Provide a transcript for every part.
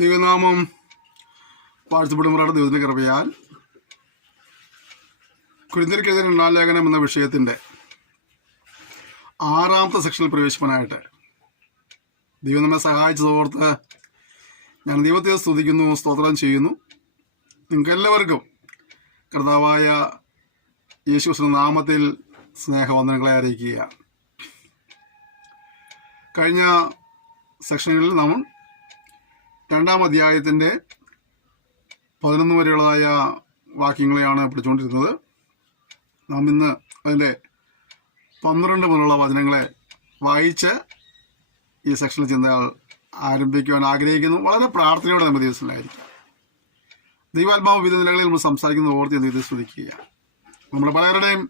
ദൈവനാമം വാഴ്ത്തപ്പെടുമ്പോഴാണ് ദൈവത്തിൻ്റെ കൃപയാൽ കൊരിന്ത്യർക്കെതിരെ 2 ലേഖനം എന്ന വിഷയത്തിൻ്റെ 6ാമത്തെ സെക്ഷനിൽ പ്രവേശിക്കാനായിട്ട് ദൈവം നമ്മെ സഹായിച്ചതോർത്ത് ഞാൻ ദൈവത്തെ സ്തുതിക്കുന്നു, സ്തോത്രം ചെയ്യുന്നു. നിങ്ങൾക്കെല്ലാവർക്കും കർത്താവായ യേശുക്രിസ്തുവിന്റെ നാമത്തിൽ സ്നേഹവന്ദനങ്ങളെ അറിയിക്കുക. കഴിഞ്ഞ സെക്ഷനുകളിൽ നമ്മൾ 2-ാം അധ്യായത്തിൻ്റെ 11 വരെയുള്ളതായ വാക്യങ്ങളെയാണ് പഠിച്ചുകൊണ്ടിരുന്നത്. നാം ഇന്ന് അതിൻ്റെ 12 മുതലുള്ള വചനങ്ങളെ വായിച്ച് ഈ സെക്ഷനിൽ ചിന്തകൾ ആരംഭിക്കുവാൻ ആഗ്രഹിക്കുന്നു. വളരെ പ്രാർത്ഥനയോടെ നമ്മുടെ ദിവസത്തിലായിരിക്കും. ദൈവാത്മാവ് വിവിധ നിലകളിൽ നമ്മൾ സംസാരിക്കുന്ന ഓർത്ത് ദൈവത്തെ സ്തുതിക്കുക. നമ്മുടെ പലരുടെയും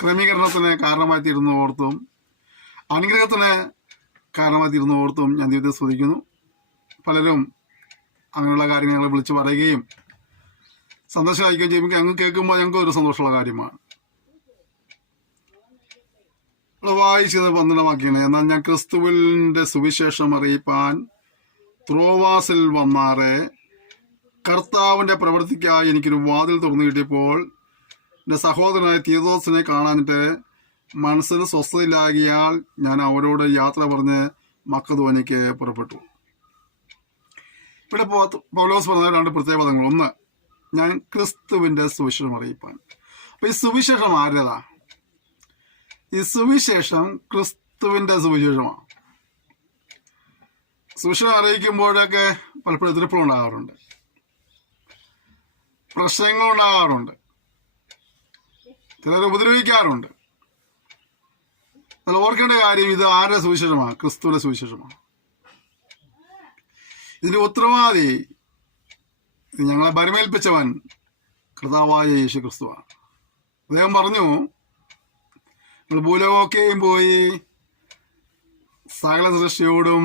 ക്രമീകരണത്തിന് കാരണമായി തീരുന്ന ഓർത്തും അനുഗ്രഹത്തിന് കാരണമായി തീരുന്ന ഓർത്തും ഞാൻ ദൈവത്തെ സ്തുതിക്കുന്നു. പലരും അങ്ങനെയുള്ള കാര്യങ്ങൾ ഞങ്ങളെ വിളിച്ച് പറയുകയും സന്തോഷം അയക്കുകയും ചെയ്യുമ്പോൾ ഞങ്ങൾ കേൾക്കുമ്പോൾ ഞങ്ങൾക്ക് ഒരു സന്തോഷമുള്ള കാര്യമാണ്. വായിച്ചത് 12 വാക്യമാണ്. എന്നാൽ ഞാൻ ക്രിസ്തുവിന്റെ സുവിശേഷം അറിയിപ്പാൻ ത്രോവാസിൽ വന്നാറെ കർത്താവിന്റെ പ്രവൃത്തിക്കായി എനിക്കൊരു വാതിൽ തുറന്നു കിട്ടിയപ്പോൾ എൻ്റെ സഹോദരനായ തീത്തോസിനെ കാണാനിട്ട് മനസ്സിന് സ്വസ്ഥതയിലാകിയാൽ ഞാൻ അവരോട് യാത്ര പറഞ്ഞ് മക്കതോനിക്ക് പുറപ്പെട്ടു. ഇവിടെ പൗലോസ് പറഞ്ഞ 2 പ്രത്യേക പദങ്ങൾ. ഒന്ന്, ഞാൻ ക്രിസ്തുവിന്റെ സുവിശേഷം അറിയിപ്പാൻ. അപ്പൊ ഈ സുവിശേഷം ആരുടേതാ? ഈ സുവിശേഷം ക്രിസ്തുവിന്റെ സുവിശേഷമാണ്. സുവിശേഷം അറിയിക്കുമ്പോഴൊക്കെ പലപ്പോഴും എതിർപ്പുകൾ ഉണ്ടാകാറുണ്ട്, പ്രശ്നങ്ങൾ ഉണ്ടാകാറുണ്ട്, ചിലർ ഉപദ്രവിക്കാറുണ്ട്. എന്നാൽ ഓർക്കേണ്ട കാര്യം, ഇത് ആരുടെ സുവിശേഷമാണ്? ക്രിസ്തുവിന്റെ സുവിശേഷമാണ്. ഇതിന്റെ ഉത്തരവാദി, ഇത് ഞങ്ങളെ ഭരമേൽപ്പിച്ചവൻ കർത്താവായ യേശു ക്രിസ്തുവാണ്. അദ്ദേഹം പറഞ്ഞു, നിങ്ങൾ ഭൂലോകമൊക്കെയും പോയി സകല സൃഷ്ടിയോടും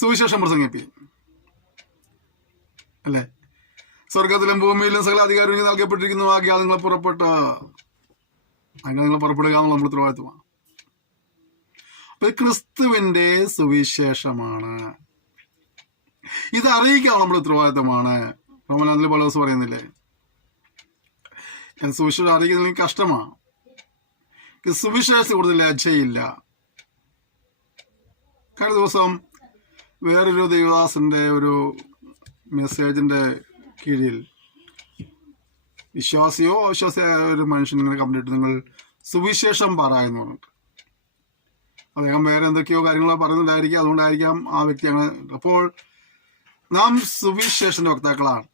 സുവിശേഷം പ്രസംഗിപ്പിക്കും. അല്ലേ? സ്വർഗത്തിലും ഭൂമിയിലും സകല അധികാരം നൽകപ്പെട്ടിരിക്കുന്നു. ആകിയാൽ നിങ്ങൾ പുറപ്പെട്ട് അങ്ങനെ നിങ്ങൾ പുറപ്പെടുക എന്നുള്ള നമ്മുടെ ഉത്തരവാദിത്വമാണ്. അപ്പൊ ക്രിസ്തുവിന്റെ സുവിശേഷമാണ്. ഇത് അറിയിക്കാൻ നമ്മുടെ ഉത്തരവാദിത്തമാണ്. റോമനാഥിൽ പൗലോസ് പറയുന്നില്ലേ, ഞാൻ സുവിശേഷം അറിയിക്കുന്നതിൽ കഷ്ടമാണ്, സുവിശേഷം കൂടുതൽ ലജ്ജയില്ല. കഴിഞ്ഞ ദിവസം വേറൊരു ദേവദാസന്റെ ഒരു മെസ്സേജിന്റെ കീഴിൽ വിശ്വാസിയോ അവിശ്വാസിയായ ഒരു മനുഷ്യൻ ഇങ്ങനെ കംപ്ലീറ്റ് നിങ്ങൾ സുവിശേഷം പറയുന്നു പറഞ്ഞിട്ട് അദ്ദേഹം വേറെ എന്തൊക്കെയോ കാര്യങ്ങളോ പറയുന്നുണ്ടായിരിക്കും. അതുകൊണ്ടായിരിക്കാം ആ വ്യക്തി അങ്ങനെ. അപ്പോൾ നാം സുവിശേഷന്റെ വക്താക്കളാണ്.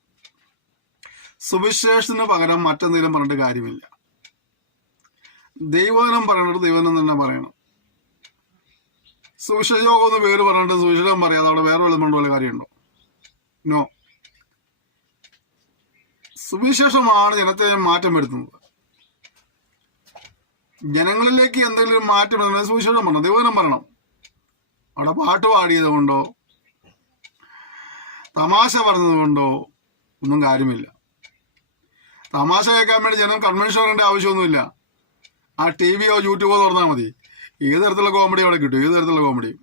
സുവിശേഷത്തിന് പകരം മറ്റെന്തെങ്കിലും പറഞ്ഞിട്ട് കാര്യമില്ല. ദൈവവചനം പറയണത് ദൈവവചനം തന്നെ പറയണം. സുവിശേഷം ഒന്ന് പേര് പറഞ്ഞിട്ട് സുവിശേഷം പറയാതെ അവിടെ വേറെ വല്ലതും പോലെ കാര്യമുണ്ടോ? നോ. സുവിശേഷമാണ് ജനത്തെ മാറ്റം വരുത്തുന്നത്. ജനങ്ങളിലേക്ക് എന്തെങ്കിലും മാറ്റം വരുന്നത് സുവിശേഷം പറയണം, ദൈവവചനം പറയണം. അവിടെ പാട്ട് പാടിയത് കൊണ്ടോ തമാശ പറഞ്ഞതുകൊണ്ടോ ഒന്നും കാര്യമില്ല. തമാശ കേൾക്കാൻ വേണ്ടി ജനം കൺവെൻഷൻ വരേണ്ട ആവശ്യമൊന്നുമില്ല. ആ ടിവിയോ യൂട്യൂബോ തുറന്നാൽ മതി. ഏത് തരത്തിലുള്ള കോമഡി അവിടെ കിട്ടും, ഏത് തരത്തിലുള്ള കോമഡിയും.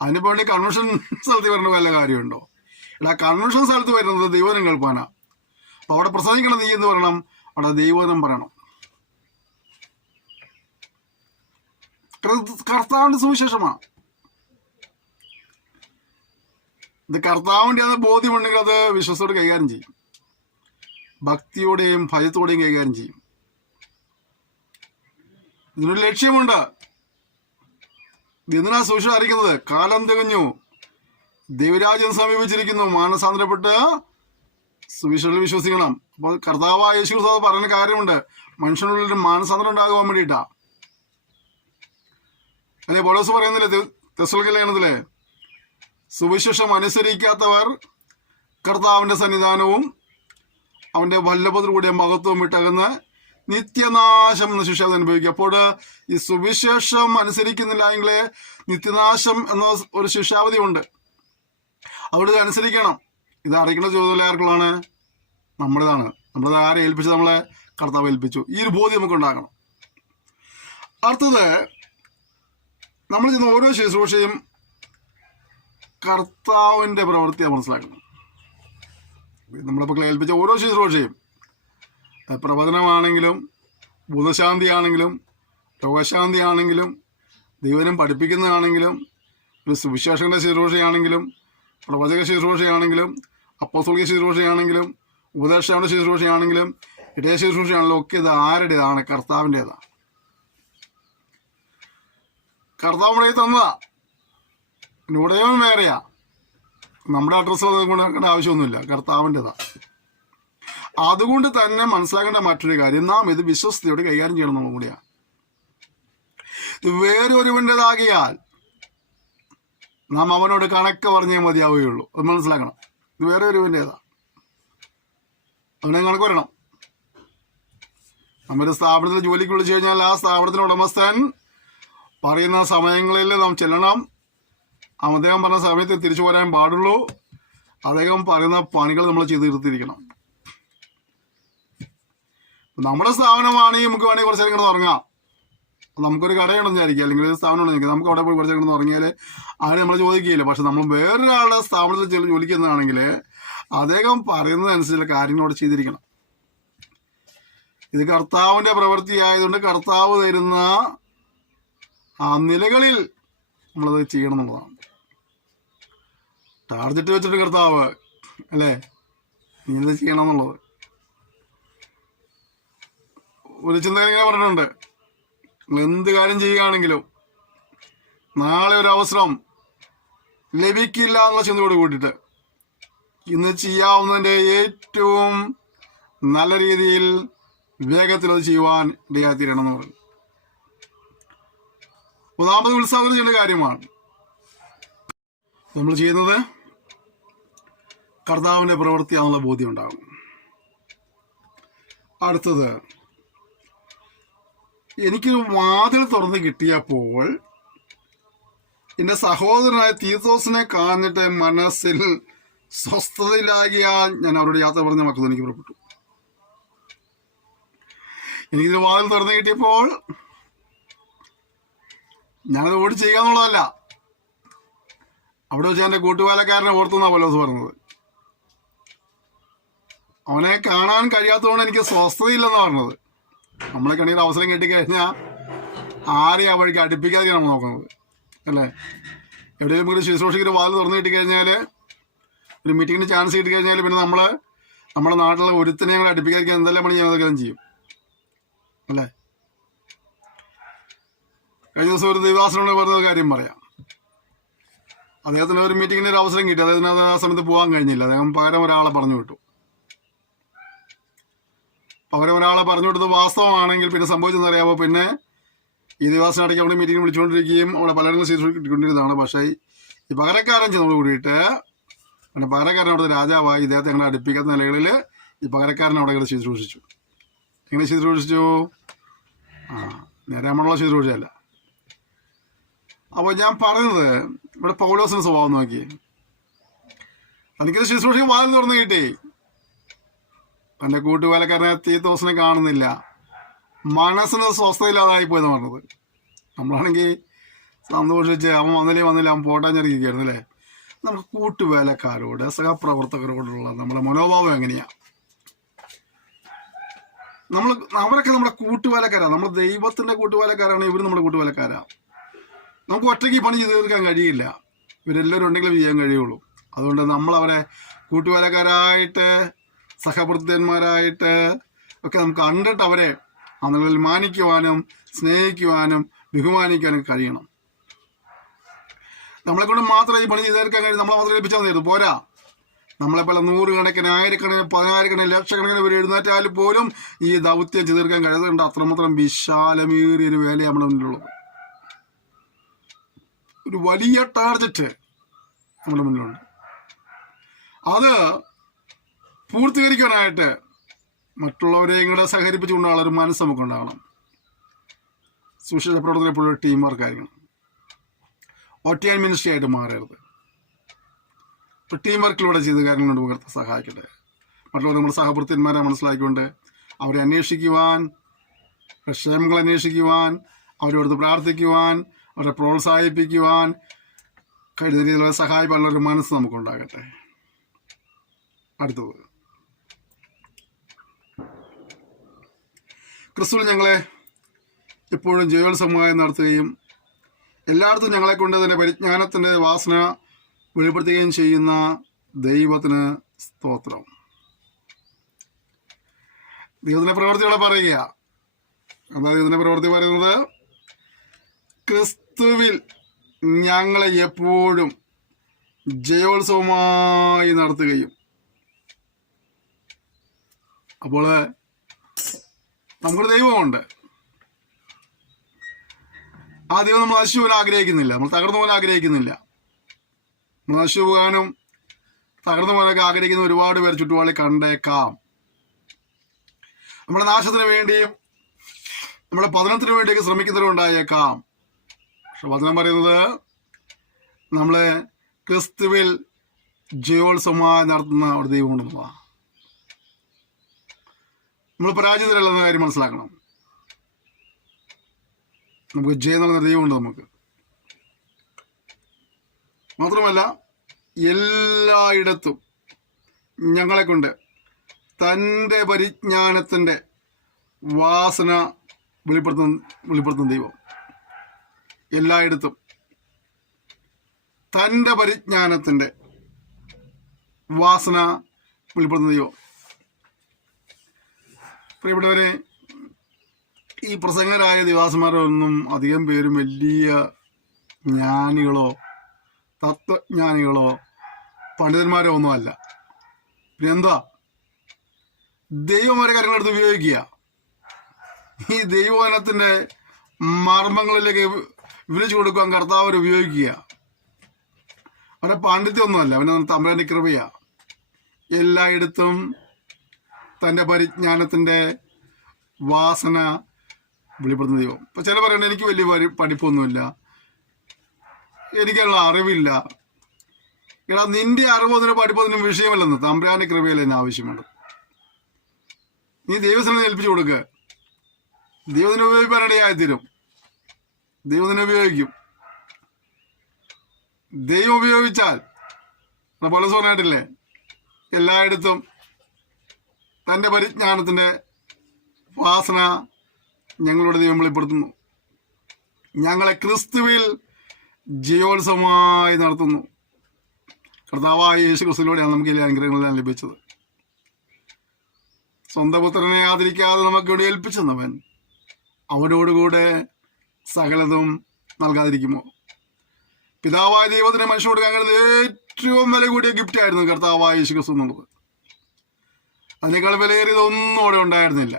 അതിനിപ്പോ വേണ്ടി കൺവെൻഷൻ സ്ഥലത്ത് വരേണ്ട വല്ല കാര്യമുണ്ടോ? ഇവിടെ കൺവെൻഷൻ സ്ഥലത്ത് വരുന്നത് ദൈവനം കേൾപ്പാനാ. അപ്പൊ അവിടെ പ്രസംഗിക്കണം നീ എന്ന് പറയണം, അവിടെ ദൈവനം പറയണം. കർത്താവിന്റെ സുവിശേഷമാണ്. ഇത് കർത്താവിന്റെ അത് ബോധ്യമുണ്ടെങ്കിൽ അത് വിശ്വസത്തോടെ കൈകാര്യം ചെയ്യും, ഭക്തിയോടെയും ഭയത്തോടെയും കൈകാര്യം ചെയ്യും. ഇതിനൊരു ലക്ഷ്യമുണ്ട്. എന്തിനാ സുവിശേഷം അറിയിക്കുന്നത്? കാലം തികഞ്ഞു, ദൈവരാജ്യം സമീപിച്ചിരിക്കുന്നു, മാനസാന്തരപ്പെട്ട് സുവിശേഷത്തിൽ വിശ്വസിക്കണം. അപ്പോൾ കർത്താവായ യേശു ക്രിസ്തു പറയുന്ന കാര്യമുണ്ട്, മനുഷ്യനുള്ളിൽ മാനസാന്തരം ഉണ്ടാകുവാൻ വേണ്ടിയിട്ടാ. അല്ലെ പൗലോസ് പറയുന്നില്ലേ തെസ്സലോനിക്ക ലേഖനത്തിലെ, സുവിശേഷം അനുസരിക്കാത്തവർ കർത്താവിന്റെ സന്നിധാനവും അവന്റെ വല്ലഭത്തിലൂടെ മഹത്വവും വിട്ടകന്ന് നിത്യനാശം എന്ന ശിക്ഷ അനുഭവിക്കുക. അപ്പോൾ ഈ സുവിശേഷം അനുസരിക്കുന്നില്ല എങ്കിൽ നിത്യനാശം എന്ന ഒരു ശിക്ഷാവധി ഉണ്ട്. അവിടെ അനുസരിക്കണം. ഇത് അറിയിക്കുന്ന ചുമതല ആർക്കുള്ളതാണ്? നമ്മുടേതാണ്. നമ്മളത് ആരെ ഏൽപ്പിച്ചു? നമ്മളെ കർത്താവ് ഏൽപ്പിച്ചു. ഈ ഒരു ബോധ്യം നമുക്ക് ഉണ്ടാകണം. അടുത്തത്, നമ്മൾ ചെയ്യുന്ന ഓരോ ശുശ്രൂഷയും കർത്താവിൻ്റെ പ്രവൃത്തിയാണ് മനസ്സിലാക്കണം. നമ്മളിപ്പോൾ ഏൽപ്പിച്ച ഓരോ ശുശ്രൂഷയും, പ്രവചനമാണെങ്കിലും ഭൂതശാന്തിയാണെങ്കിലും രോഗശാന്തിയാണെങ്കിലും ദൈവനം പഠിപ്പിക്കുന്നതാണെങ്കിലും ഒരു സുവിശേഷകന്റെ ശുശ്രൂഷയാണെങ്കിലും പ്രവചക ശുശ്രൂഷയാണെങ്കിലും അപ്പോസ്തലിക ശുശ്രൂഷയാണെങ്കിലും ഉപദേഷ്ടാവിൻ്റെ ശുശ്രൂഷയാണെങ്കിലും ഇടയ ശുശ്രൂഷയാണെങ്കിലും ഒക്കെ ഇത് ആരുടേതാണ്? കർത്താവിൻ്റെതാണ്. കർത്താവിൻ്റെ തന്നതാ. ഉടയവൻ വേറെയാ. നമ്മുടെ അഡ്രസ്സ് കൊണ്ടാക്കേണ്ട ആവശ്യമൊന്നുമില്ല, കർത്താവിൻ്റെതാ. അതുകൊണ്ട് തന്നെ മനസ്സിലാക്കേണ്ട മറ്റൊരു കാര്യം, നാം ഇത് വിശ്വസ്തയോട് കൈകാര്യം ചെയ്യണം എന്നുള്ളത് കൂടിയാണ്. ഇത് വേറൊരുവൻ്റെതാകിയാൽ നാം അവനോട് കണക്ക് പറഞ്ഞേ മതിയാവുകയുള്ളൂ. അത് മനസ്സിലാക്കണം. ഇത് വേറെ ഒരുവൻ്റെതാ, അവനെ കണക്ക് വരണം. നമ്മുടെ സ്ഥാപനത്തിൽ ജോലിക്ക് വിളിച്ചു കഴിഞ്ഞാൽ ആ സ്ഥാപനത്തിൻ്റെ ഉടമസ്ഥൻ പറയുന്ന സമയങ്ങളിൽ നാം ചെല്ലണം. അദ്ദേഹം പറഞ്ഞ സമയത്ത് തിരിച്ചു പോരാൻ പാടുള്ളൂ. അദ്ദേഹം പറയുന്ന പണികൾ നമ്മൾ ചെയ്ത് തീർത്തിരിക്കണം. നമ്മുടെ സ്ഥാപനമാണെങ്കിൽ നമുക്ക് വേണമെങ്കിൽ കുറച്ച് നേരം കിടന്ന് ഉറങ്ങാം. നമുക്കൊരു കടയുണ്ടെന്ന് വിചാരിക്കുക, അല്ലെങ്കിൽ ഒരു സ്ഥാപനം ഉണ്ടെങ്കിൽ നമുക്ക് അവിടെ പോയി കുറച്ച് കിടന്ന് ഉറങ്ങിയാൽ ആരും നമ്മൾ ചോദിക്കുകയില്ല. പക്ഷെ നമ്മൾ വേറൊരാളുടെ സ്ഥാപനത്തിൽ ജോലിക്കുന്നതാണെങ്കിൽ അദ്ദേഹം പറയുന്നതനുസരിച്ചുള്ള കാര്യങ്ങളോട് ചെയ്തിരിക്കണം. ഇത് കർത്താവിൻ്റെ പ്രവൃത്തി ആയതുകൊണ്ട് കർത്താവ് തരുന്ന ആ നിലകളിൽ നമ്മളത് ചെയ്യണം എന്നുള്ളതാണ്. ടാർജറ്റ് വെച്ചിട്ട് കർത്താവ് അല്ലേ ഇങ്ങനെ ചെയ്യണം എന്നുള്ളത്. ഒരു ചിന്തകൻ ഇങ്ങനെ പറഞ്ഞിട്ടുണ്ട്, നിങ്ങൾ എന്ത് കാര്യം ചെയ്യുകയാണെങ്കിലും നാളെ ഒരു അവസരം ലഭിക്കില്ല എന്നുള്ള ചിന്തയോട് കൂട്ടിയിട്ട് ഇന്ന് ചെയ്യാവുന്നതിൻ്റെ ഏറ്റവും നല്ല രീതിയിൽ വേഗത്തിൽ അത് ചെയ്യുവാൻ ഇടയാത്തിരണം എന്ന് പറഞ്ഞു. ഒന്നാമത് ഉത്സാഹം ചെയ്യേണ്ട കാര്യമാണ്. നമ്മൾ ചെയ്യുന്നത് കർത്താവിൻ്റെ പ്രവൃത്തിയാണെന്നുള്ള ബോധ്യം ഉണ്ടാകും. അടുത്തത്, എനിക്കൊരു വാതിൽ തുറന്ന് കിട്ടിയപ്പോൾ എൻ്റെ സഹോദരനായ തീത്തോസിനെ കാണുന്നിട്ട് മനസ്സിൽ സ്വസ്ഥതയിലാകിയാൽ ഞാൻ അവരോട് യാത്ര പറഞ്ഞ മക്കൾ എനിക്ക് പുറപ്പെട്ടു. എനിക്കൊരു വാതിൽ തുറന്ന് കിട്ടിയപ്പോൾ ഞാനത് ഓടി ചെയ്യുക എന്നുള്ളതല്ല. അവിടെ വെച്ച് എൻ്റെ കൂട്ടുപാലക്കാരനെ ഓർത്തുന്നാ പലോസ് പറഞ്ഞത്. അവനെ കാണാൻ കഴിയാത്തതുകൊണ്ട് എനിക്ക് സ്വസ്ഥതയില്ലെന്ന് പറഞ്ഞത്. നമ്മളെ കണിയുടെ അവസരം കിട്ടിക്കഴിഞ്ഞാൽ ആരെയും ആ വഴിക്ക് അടുപ്പിക്കാതെ നമ്മൾ നോക്കുന്നത് അല്ലേ. എവിടെയെങ്കിലും ഒരു ശുശ്രൂഷയ്ക്ക് വാതിൽ തുറന്നു കിട്ടിക്കഴിഞ്ഞാൽ, ഒരു മീറ്റിങ്ങിന് ചാൻസ് കിട്ടിക്കഴിഞ്ഞാൽ പിന്നെ നമ്മുടെ നാട്ടിലെ ഒരുത്തിനെ ഞങ്ങൾ അടുപ്പിക്കാതിരിക്കാൻ എന്തെല്ലാം പണി ഞങ്ങളെല്ലാം ചെയ്യും അല്ലേ. കഴിഞ്ഞ ദിവസം ഒരു ദൈവദാസനോട് പറഞ്ഞ കാര്യം പറയാം. അദ്ദേഹത്തിന് ഒരു മീറ്റിങ്ങിന് ഒരു അവസരം കിട്ടി. അദ്ദേഹത്തിന് അത് ആ സമയത്ത് പോകാൻ കഴിഞ്ഞില്ല. അദ്ദേഹം പകരം ഒരാളെ പറഞ്ഞു വിട്ടു. പകരം ഒരാളെ പറഞ്ഞു വിട്ടത് വാസ്തവമാണെങ്കിൽ പിന്നെ സംഭവിച്ചെന്നറിയാമോ, പിന്നെ ഈ ദിവസത്തിനിടയ്ക്ക് അവിടെ മീറ്റിംഗ് വിളിച്ചുകൊണ്ടിരിക്കുകയും അവിടെ പലരും ശുശ്രൂഷ കിട്ടിക്കൊണ്ടിരുന്നതാണ്. പക്ഷേ ഈ പകരക്കാരൻ ചെന്നോട് കൂടിയിട്ട് പിന്നെ പകരക്കാരൻ അവിടുത്തെ രാജാവായി ഇദ്ദേഹത്തെ ഞങ്ങളെ അടുപ്പിക്കാത്ത നിലകളിൽ ഈ പകരക്കാരൻ അവിടെ ഇങ്ങനെ ശുശ്രൂഷിച്ചു. എങ്ങനെ ശുശ്രൂഷിച്ചു? നേരെ നമ്മളുള്ള ശുശ്രൂഷയല്ല. അപ്പോൾ ഞാൻ പറയുന്നത്, ഇവിടെ പൗലോസിന്റെ സ്വഭാവം നോക്കി. എനിക്കൊരു ശുശ്രൂഷയും വാതിൽ തുറന്ന് കിട്ടി. തൻ്റെ കൂട്ടുവേലക്കാരനെ തീത്തോസിനെ കാണുന്നില്ല, മനസ്സിന് സ്വസ്ഥയില്ലാതായി പോയെന്ന് പറഞ്ഞത്. നമ്മളാണെങ്കിൽ സന്തോഷിച്ച് അവൻ വന്നില്ല അവൻ പോട്ടാഞ്ഞിരിക്കുകയായിരുന്നു അല്ലേ. നമുക്ക് കൂട്ടുവേലക്കാരോട് സഹപ്രവർത്തകരോടുള്ള നമ്മുടെ മനോഭാവം എങ്ങനെയാണ്? അവരൊക്കെ നമ്മുടെ കൂട്ടുവേലക്കാരാണ്. നമ്മൾ ദൈവത്തിൻ്റെ കൂട്ടുവേലക്കാരാണ്. ഇവർ നമ്മുടെ കൂട്ടുവേലക്കാരാണ്. നമുക്ക് ഒറ്റയ്ക്ക് പണി ചെയ്ത് തീർക്കാൻ കഴിയില്ല. ഇവരെല്ലാവരും ഉണ്ടെങ്കിലും ചെയ്യാൻ കഴിയുള്ളൂ. അതുകൊണ്ട് നമ്മളവരെ കൂട്ടുവേലക്കാരായിട്ട് സഹപ്രവർത്തകന്മാരായിട്ട് ഒക്കെ നമുക്ക് കണ്ടിട്ട് അവരെ അതിൽ മാനിക്കുവാനും സ്നേഹിക്കുവാനും ബഹുമാനിക്കാനും കഴിയണം. നമ്മളെക്കൊണ്ട് മാത്രമേ ഈ പണി ചെയ്ത് തീർക്കാൻ കഴിയും. നമ്മളെ മാത്രമേ ലഭിച്ചാൽ മതി. പോരാ, നമ്മളെപ്പോലെ നൂറുകണക്കിന് ആയിരക്കണക്കിന് പതിനായിരക്കണക്കിന് ലക്ഷക്കണക്കിന് പേര് എഴുന്നേറ്റാൽ പോലും ഈ ദൗത്യം ചെയ്ത് തീർക്കാൻ കഴിയുന്നുണ്ട്. അത്രമാത്രം വിശാലമേറിയൊരു വേല നമ്മുടെ മുന്നിലുള്ളത്. ഒരു വലിയ ടാർജറ്റ് നമ്മുടെ മുന്നിലുണ്ട്. അത് പൂർത്തീകരിക്കാനായിട്ട് മറ്റുള്ളവരെയും കൂടെ സഹകരിപ്പിച്ചുകൊണ്ടുള്ള ഒരു മനസ്സ് നമുക്ക് ഉണ്ടാകണം. സുശീല പ്രവർത്തനം എപ്പോഴും ഒരു ടീം വർക്ക് ആയിരിക്കണം. ഒറ്റയാൻ മിനിസ്ട്രി ആയിട്ട് മാറരുത്. ഒരു ടീം വർക്കിലൂടെ ചെയ്ത് കാര്യങ്ങളുണ്ട് പകർത്താൻ സഹായിക്കട്ടെ. മറ്റുള്ളവർ നമ്മുടെ സഹപ്രവർത്തകന്മാരെ മനസ്സിലാക്കിക്കൊണ്ട് അവരെ അന്വേഷിക്കുവാൻ, ക്ഷേമങ്ങൾ അന്വേഷിക്കുവാൻ, അവരോട് പ്രാർത്ഥിക്കുവാൻ, അവരെ പ്രോത്സാഹിപ്പിക്കുവാൻ, കഴിയുന്ന രീതിയിലുള്ള സഹായിക്കാനുള്ളൊരു മനസ്സ് നമുക്കുണ്ടാകട്ടെ. അടുത്തത്, ക്രിസ്തുവിൽ ഞങ്ങളെ എപ്പോഴും ജയോത്സവമായി നടത്തുകയും എല്ലായിടത്തും ഞങ്ങളെ കൊണ്ട് തന്നെ പരിജ്ഞാനത്തിൻ്റെ വാസന വെളിപ്പെടുത്തുകയും ചെയ്യുന്ന ദൈവത്തിന് സ്തോത്രം. ദൈവത്തിൻ്റെ പ്രവൃത്തികളെ പറയുക. എന്താ ദൈവത്തിൻ്റെ പ്രവൃത്തി പറയുന്നത്? ക്രിസ്തുവിൽ ഞങ്ങളെ എപ്പോഴും ജയോത്സവമായി നടത്തുകയും. അപ്പോൾ നമുക്കൊരു ദൈവമുണ്ട്. ആ ദൈവം നമ്മൾ നശിച്ചു പോകാൻ ആഗ്രഹിക്കുന്നില്ല, നമ്മൾ തകർന്നു പോകാൻ ആഗ്രഹിക്കുന്നില്ല. നമ്മൾ നശിച്ചു പോകാനും തകർന്നു പോകാനൊക്കെ ആഗ്രഹിക്കുന്ന ഒരുപാട് പേർ ചുറ്റുപാടിൽ കണ്ടേക്കാം. നമ്മുടെ നാശത്തിന് വേണ്ടിയും നമ്മുടെ പതനത്തിന് വേണ്ടിയൊക്കെ ശ്രമിക്കുന്നവരുണ്ടായേക്കാം. പക്ഷെ വചനം പറയുന്നത് നമ്മളെ ക്രിസ്തുവിൽ ജയോത്സവമായി നടത്തുന്ന ഒരു ദൈവം ഉണ്ടെന്നുള്ളതാ. നമ്മൾ പരാജിതരല്ലെന്ന കാര്യം മനസ്സിലാക്കണം. നമുക്ക് ജയം നൽകുന്ന ദൈവമുണ്ട് നമുക്ക്. മാത്രമല്ല എല്ലായിടത്തും ഞങ്ങളെ കൊണ്ട് തൻ്റെ പരിജ്ഞാനത്തിൻ്റെ വാസന വെളിപ്പെടുത്തുന്ന ദൈവം. എല്ലായിടത്തും തൻ്റെ പരിജ്ഞാനത്തിൻ്റെ വാസന വെളിപ്പെടുത്തുന്ന ദൈവം. പ്രിയപ്പെട്ടവരെ, ഈ പ്രസംഗരായ ദിവാസന്മാരൊന്നും അധികം പേരും വലിയ ജ്ഞാനികളോ തത്വജ്ഞാനികളോ പണ്ഡിതന്മാരോ ഒന്നുമല്ല. പിന്നെ എന്താ? ദൈവം ഓരോ കാര്യങ്ങളെടുത്ത് ഉപയോഗിക്കുക. ഈ ദൈവവചനത്തിൻ്റെ മർമ്മങ്ങളിലേക്ക് വിളിച്ചു കൊടുക്കാൻ കർത്താവ് ഉപയോഗിക്കുക. അവരുടെ പാണ്ഡിത്യമൊന്നുമല്ല, അവന് തമ്പുരാന്റെ കൃപയാ. എല്ലായിടത്തും തൻ്റെ പരിജ്ഞാനത്തിൻ്റെ വാസന വെളിപ്പെടുത്തുന്ന ദൈവം. ഇപ്പം ചില പറയണത് എനിക്ക് വലിയ പഠിപ്പൊന്നുമില്ല, എനിക്കുള്ള അറിവില്ല. എടാ, നിന്റെ അറിവൊന്നിനും പഠിപ്പൊന്നിനും വിഷയമല്ലെന്ന്. തമ്പുരാന്റെ കൃപയല്ല എന്നെ ആവശ്യമുണ്ട്. നീ ദൈവത്തിനെ ഏൽപ്പിച്ചു കൊടുക്കുക. ദൈവത്തിനെ ഉപയോഗിക്കാനിടയായിത്തീരും. ദൈവത്തിനെ ഉപയോഗിക്കും. ദൈവം ഉപയോഗിച്ചാൽ പല സോനായിട്ടില്ലേ, എല്ലായിടത്തും തൻ്റെ പരിജ്ഞാനത്തിൻ്റെ വാസന ഞങ്ങളുടെ ദൈവം വെളിപ്പെടുത്തുന്നു. ഞങ്ങളെ ക്രിസ്തുവിൽ ജയോത്സവമായി നടത്തുന്നു. കർത്താവായ യേശു ക്രിസ്തുവിലൂടെയാണ് നമുക്ക് ഈ അനുഗ്രഹങ്ങളെല്ലാം ലഭിച്ചത്. സ്വന്തം പുത്രനെ ആദരിക്കാതെ നമുക്ക് ഇവിടെ ഏൽപ്പിച്ചെന്നവൻ അവനോടുകൂടെ സകലതും നൽകാതിരിക്കുമോ? പിതാവായ ദൈവത്തിനെ മനുഷ്യൻ കൊടുക്കാൻ കഴിയുന്ന ഏറ്റവും വില കൂടിയ ഗിഫ്റ്റ് ആയിരുന്നു കർത്താവായ യേശു ക്രിസ്തു എന്നുള്ളത്. അതിനേക്കാൾ വിലയേറിയതൊന്നും അവിടെ ഉണ്ടായിരുന്നില്ല.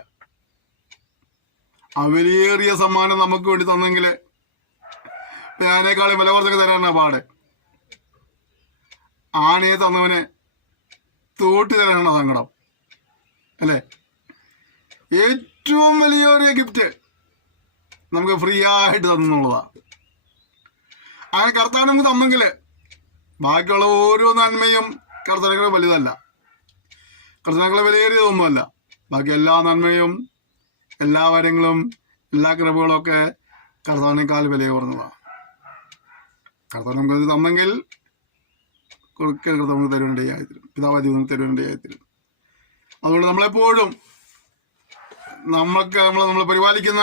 ആ വിലയേറിയ സമ്മാനം നമുക്ക് വേണ്ടി തന്നെങ്കിൽ അതിനേക്കാളും വില കുറച്ചൊക്കെ തരാനാ പാട്. ആനയെ തന്നവനെ തോട്ടി തരാനാണ് സങ്കടം അല്ലേ? ഏറ്റവും വലിയൊരു ഗിഫ്റ്റ് നമുക്ക് ഫ്രീ ആയിട്ട് തന്നുള്ളതാ. അങ്ങനെ കർത്താവ് നമുക്ക് തന്നെങ്കിൽ ബാക്കിയുള്ള ഓരോ നന്മയും കർത്താവിനേക്കാൾ വലുതല്ല, കർത്താവിനേക്കാൾ വിലയേറിയതൊന്നുമല്ല. ബാക്കി എല്ലാ നന്മയും എല്ലാ വരങ്ങളും എല്ലാ കൃപകളും ഒക്കെ കർത്താവിനേക്കാൾ വില കുറഞ്ഞതാണ്. കർത്താവ് നമുക്ക് തന്നെങ്കിൽ കൊടുക്കൽ കർത്താവ് നമുക്ക് തരുവാനിടയായിത്തരും. പിതാവായ ദൈവം നമുക്ക് തരുവാനിടയായിത്തരും. അതുകൊണ്ട് നമ്മളെപ്പോഴും നമ്മൾ പരിപാലിക്കുന്ന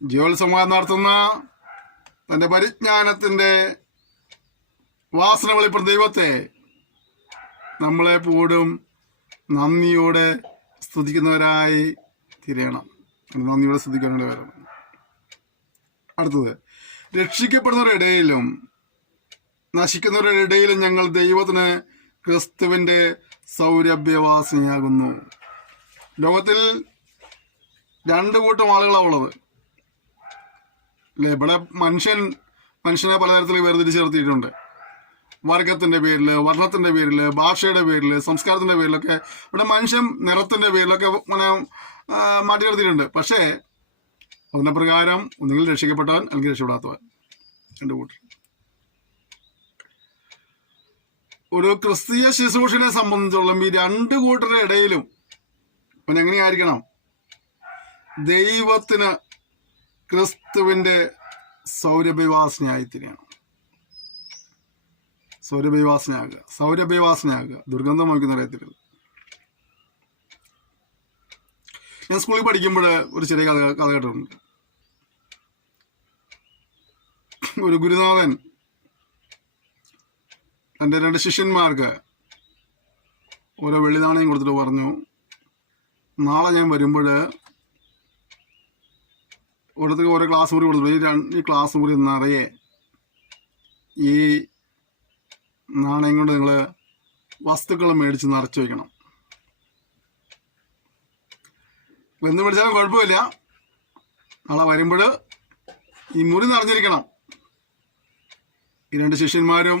ജയോത്സവമായി നടത്തുന്ന തൻ്റെ പരിജ്ഞാനത്തിൻ്റെ വാസന വെളിപ്പെടുന്ന ദൈവത്തെ നമ്മളെപ്പോഴും നന്ദിയോടെ സ്തുതിക്കുന്നവരായി തിരയണം. നന്ദിയോടെ സ്തുതിക്കുന്നവരെ വരണം. അടുത്തത്, രക്ഷിക്കപ്പെടുന്നവരുടെ ഇടയിലും നശിക്കുന്നവരുടെ ഇടയിലും ഞങ്ങൾ ദൈവത്തിന് ക്രിസ്തുവിൻ്റെ സൗരഭ്യവാസിനിയാകുന്നു. ലോകത്തിൽ രണ്ട് കൂട്ടം ആളുകളാണ് ഉള്ളത് അല്ലേ? ഇവിടെ മനുഷ്യനെ പലതരത്തിൽ വേർതിരിച്ച് നിർത്തിയിട്ടുണ്ട്. വർഗത്തിൻ്റെ പേരിൽ, വർണ്ണത്തിൻ്റെ പേരിൽ, ഭാഷയുടെ പേരിൽ, സംസ്കാരത്തിൻ്റെ പേരിലൊക്കെ ഇവിടെ മനുഷ്യൻ നിറത്തിൻ്റെ പേരിലൊക്കെ ഇങ്ങനെ മാറ്റി നിർത്തിയിട്ടുണ്ട്. പക്ഷേ അതിൻ്റെ പ്രകാരം ഒന്നുകിൽ രക്ഷിക്കപ്പെട്ടവൻ അല്ലെങ്കിൽ രക്ഷപ്പെടാത്തവൻ, രണ്ട് കൂട്ടർ. ഒരു ക്രിസ്തീയ ശുശ്രൂഷനെ സംബന്ധിച്ചോളം ഈ രണ്ട് കൂട്ടരുടെ ഇടയിലും പിന്നെ എങ്ങനെയായിരിക്കണം? ദൈവത്തിന് ക്രിസ്തുവിൻ്റെ സൗരഭ്യവാസനയായി തീരണം. സൗരഭ്യവാസനയാകുക, ദുർഗന്ധം വഹിക്കുന്ന അറിയത്തില്ല. ഞാൻ സ്കൂളിൽ പഠിക്കുമ്പോൾ ഒരു ചെറിയ കഥ കേട്ടിട്ടുണ്ട്. ഒരു ഗുരുനാഥൻ തൻ്റെ 2 ശിഷ്യന്മാർക്ക് ഓരോ വെള്ളി നാണയം കൊടുത്തിട്ട് പറഞ്ഞു, നാളെ ഞാൻ വരുമ്പോൾ ഓരോരുത്തർക്ക് ഓരോ ക്ലാസ് മുറി കൊടുത്തിട്ട് ഈ ക്ലാസ് മുറി നിറയെ ഈ നാണയം കൊണ്ട് നിങ്ങൾ വസ്തുക്കൾ മേടിച്ച് നിറച്ച് വയ്ക്കണം. എന്ന് പിടിച്ചാലും കുഴപ്പമില്ല, നാളെ വരുമ്പോൾ ഈ മുറി നിറഞ്ഞിരിക്കണം. ഈ 2 ശിഷ്യന്മാരും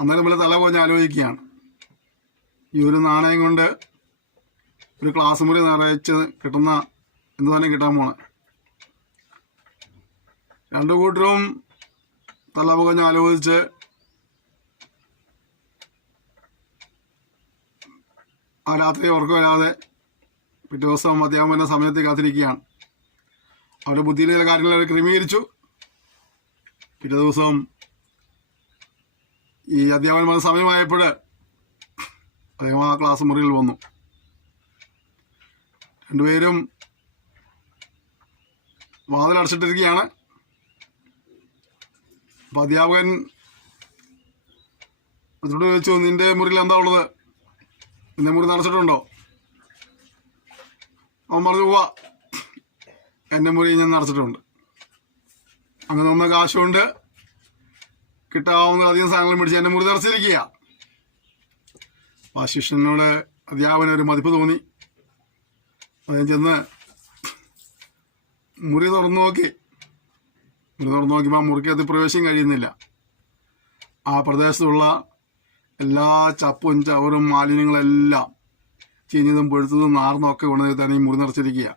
അന്നേരം പോലെ തല പോഞ്ഞ് ആലോചിക്കുകയാണ്, ഈ ഒരു നാണയം കൊണ്ട് ഒരു ക്ലാസ് മുറി നിറച്ച് കിട്ടുന്ന എന്ത് തന്നെ കിട്ടാൻ പോണെ. 2 കൂട്ടരും തല പുകഞ്ഞ് ആലോചിച്ച് ആ രാത്രി ഉറക്കം വരാതെ പിറ്റേ ദിവസം അധ്യാപന സമയത്ത് കാത്തിരിക്കുകയാണ്. അവരുടെ ബുദ്ധിയിലെ ചില കാര്യങ്ങൾ ക്രമീകരിച്ചു. പിറ്റേ ദിവസം ഈ അധ്യാപന സമയമായപ്പോൾ അദ്ദേഹം ആ ക്ലാസ് മുറിയിൽ വന്നു. 2 പേരും വാതിലടച്ചിട്ടിരിക്കുകയാണ്. അപ്പം അധ്യാപകൻ അതിനോട് ചോദിച്ചു, നിന്റെ മുറിയിൽ എന്താ ഉള്ളത്? നിന്റെ മുറി നിറച്ചിട്ടുണ്ടോ? അവൻ പറഞ്ഞു, പോവാ, എൻ്റെ മുറി ഞാൻ നിറച്ചിട്ടുണ്ട്. അങ്ങനെ തന്ന കാശുകൊണ്ട് കിട്ടാവുന്ന അധികം സാധനങ്ങൾ മേടിച്ച് എൻ്റെ മുറി നിറച്ചിരിക്കുക. ആ ശിഷ്യനോട് അധ്യാപകന് ഒരു മതിപ്പ് തോന്നി. അദ്ദേഹം ചെന്ന് മുറി തുറന്നു നോക്കിയപ്പോൾ ആ മുറിക്കകത്ത് പ്രവേശിക്കാൻ കഴിയുന്നില്ല. ആ പ്രദേശത്തുള്ള എല്ലാ ചപ്പും ചവറും മാലിന്യങ്ങളെല്ലാം ചീഞ്ഞതും പൊഴുത്തതും നാർന്നും ഒക്കെ കൊണ്ട് തന്നെ ഈ മുറി നിറച്ചിരിക്കുക.